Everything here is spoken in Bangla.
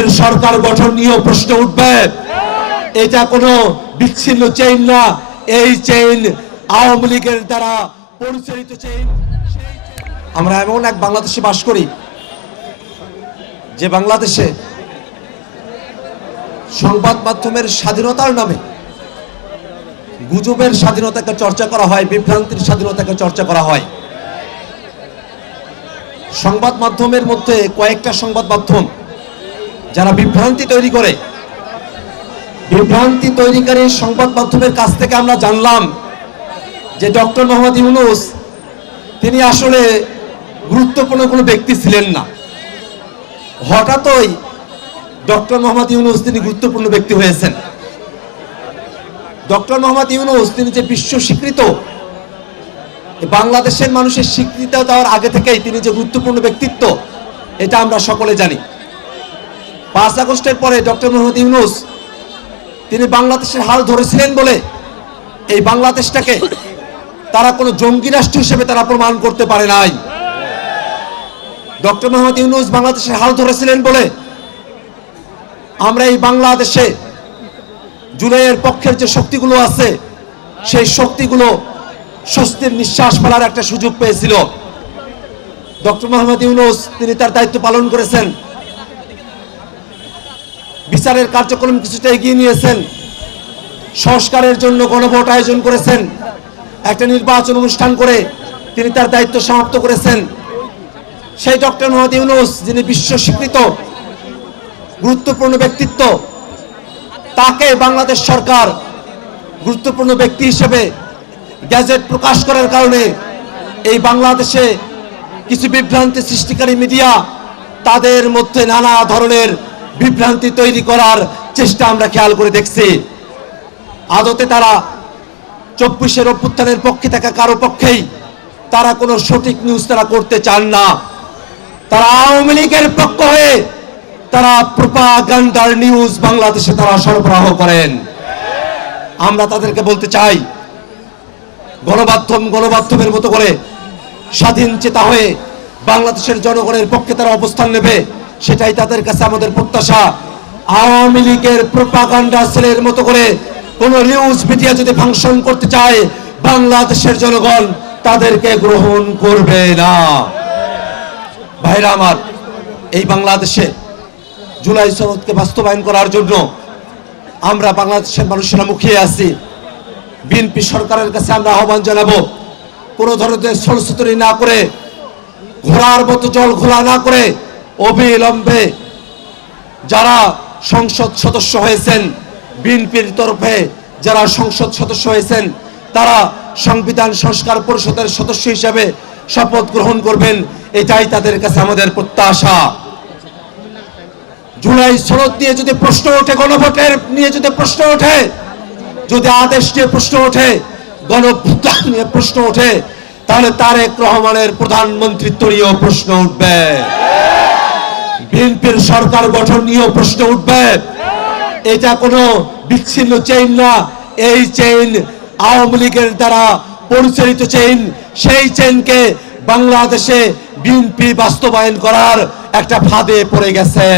বিএনপির সরকার গঠন নিয়েও প্রশ্ন উঠবে। এটা কোনো বিচ্ছিন্ন চেইন না, এই চেইন আওয়ামী লীগের দ্বারা পরিচালিত চেইন। আমরা এমন এক বাংলাদেশে বাস করি যে বাংলাদেশে সংবাদ মাধ্যমের স্বাধীনতার নামে গুজবের স্বাধীনতাকে চর্চা করা হয়, বিভ্রান্তির স্বাধীনতাকে চর্চা করা হয়। সংবাদ মাধ্যমের মধ্যে কয়েকটা সংবাদ মাধ্যম যারা বিভ্রান্তি তৈরি করে, বিভ্রান্তি তৈরিকারী সংবাদ মাধ্যমের কাছ থেকে আমরা জানলাম যে ডক্টর মোহাম্মদ ইউনূস তিনি আসলে গুরুত্বপূর্ণ কোনো ব্যক্তি ছিলেন না। হঠাৎই ডক্টর মোহাম্মদ ইউনূস তিনি গুরুত্বপূর্ণ ব্যক্তি হয়েছেন। ডক্টর মোহাম্মদ ইউনূস তিনি যে বিশ্ব স্বীকৃত, বাংলাদেশের মানুষের স্বীকৃতি দেওয়ার আগে থেকেই তিনি যে গুরুত্বপূর্ণ ব্যক্তিত্ব, এটা আমরা সকলে জানি। 5 আগস্টের পরে ডক্টর মোহাম্মদ ইউনূস তিনি বাংলাদেশের হাল ধরেছিলেন বলে এই বাংলাদেশটাকে তারা কোনো জঙ্গি রাষ্ট্র হিসেবে তারা প্রমাণ করতে পারে নাই। ডক্টর মোহাম্মদ ইউনূস বাংলাদেশের হাল ধরেছিলেন বলে আমরা এই বাংলাদেশে জুলাইয়ের পক্ষের যে শক্তিগুলো আছে সেই শক্তিগুলো স্বস্তির নিঃশ্বাস ফেলার একটা সুযোগ পেয়েছিল। ডক্টর মোহাম্মদ ইউনূস তিনি তার দায়িত্ব পালন করেছেন, বিচারের কার্যক্রম কিছুটা এগিয়ে নিয়েছেন, সংস্কারের জন্য গণভোট আয়োজন করেছেন, একটা নির্বাচন অনুষ্ঠান করে তিনি তার দায়িত্ব সমাপ্ত করেছেন। সেই ডক্টর মোহাম্মদ ইউনূস যিনি বিশ্ব স্বীকৃত গুরুত্বপূর্ণ ব্যক্তিত্ব, তাকে বাংলাদেশ সরকার গুরুত্বপূর্ণ ব্যক্তি হিসেবে গ্যাজেট প্রকাশ করার কারণে এই বাংলাদেশে কিছু বিভ্রান্তি সৃষ্টিকারী মিডিয়া তাদের মধ্যে নানা ধরনের বিভ্রান্তি তৈরি করার চেষ্টা আমরা খেয়াল করে দেখছি। আদতে তারা 24-এর অভ্যুত্থানের পক্ষে থাকা কারো পক্ষেই তারা কোনো সঠিক নিউজ তারা করতে চান না। তারা আওয়ামী লীগের পক্ষ হয়ে তারা প্রোপাগান্ডার নিউজ বাংলাদেশে তারা সরবরাহ করেন। আমরা তাদেরকে বলতে চাই, গণমাধ্যমের মতো করে স্বাধীন চেতা হয়ে বাংলাদেশের জনগণের পক্ষে তারা অবস্থান নেবে, সেটাই তাদের কাছে আমাদের প্রত্যাশা। আওয়ামী লীগের প্রোপাগান্ডা সেলের মতো করে কোন নিউজ মিডিয়া যদি ফাংশন করতে চায়, বাংলাদেশের জনগণ তাদেরকে গ্রহণ করবে না। ভাইরা আমার, এই বাংলাদেশে জুলাই সনদকে বাস্তবায়ন করার জন্য আমরা বাংলাদেশের মানুষেরা মুখিয়ে আছি। বিএনপি সরকারের কাছে আমরা আহ্বান জানাবো, কোনো ধরনের ছলছুতরি না করে, ঘোড়ার মতো জল ঘোলা না করে অবিলম্বে যারা সংসদ সদস্য হয়েছেন, বিএনপির তরফে যারা সংসদ সদস্য হয়েছেন, তারা সংবিধান সংস্কার পরিষদের সদস্য হিসেবে শপথ গ্রহণ করবেন, এটাই তাদের কাছে আমাদের প্রত্যাশা। জুলাই সনদ নিয়ে যদি প্রশ্ন ওঠে, গণভোটের নিয়ে যদি প্রশ্ন ওঠে, যদি আদেশ নিয়ে প্রশ্ন ওঠে, গণভোট নিয়ে প্রশ্ন ওঠে, তাহলে তারেক রহমানের প্রধানমন্ত্রিত্ব নিয়েও প্রশ্ন উঠবে, বিএনপির সরকার গঠন নিয়েও প্রশ্ন উঠবে। এটা কোনো বিচ্ছিন্ন চেইন না, এই চেইন আওয়ামী লীগের দ্বারা পরিচালিত চেইন। সেই চেইনকে বাংলাদেশে বিএনপি বাস্তবায়ন করার একটা ফাঁদে পড়ে গেছে।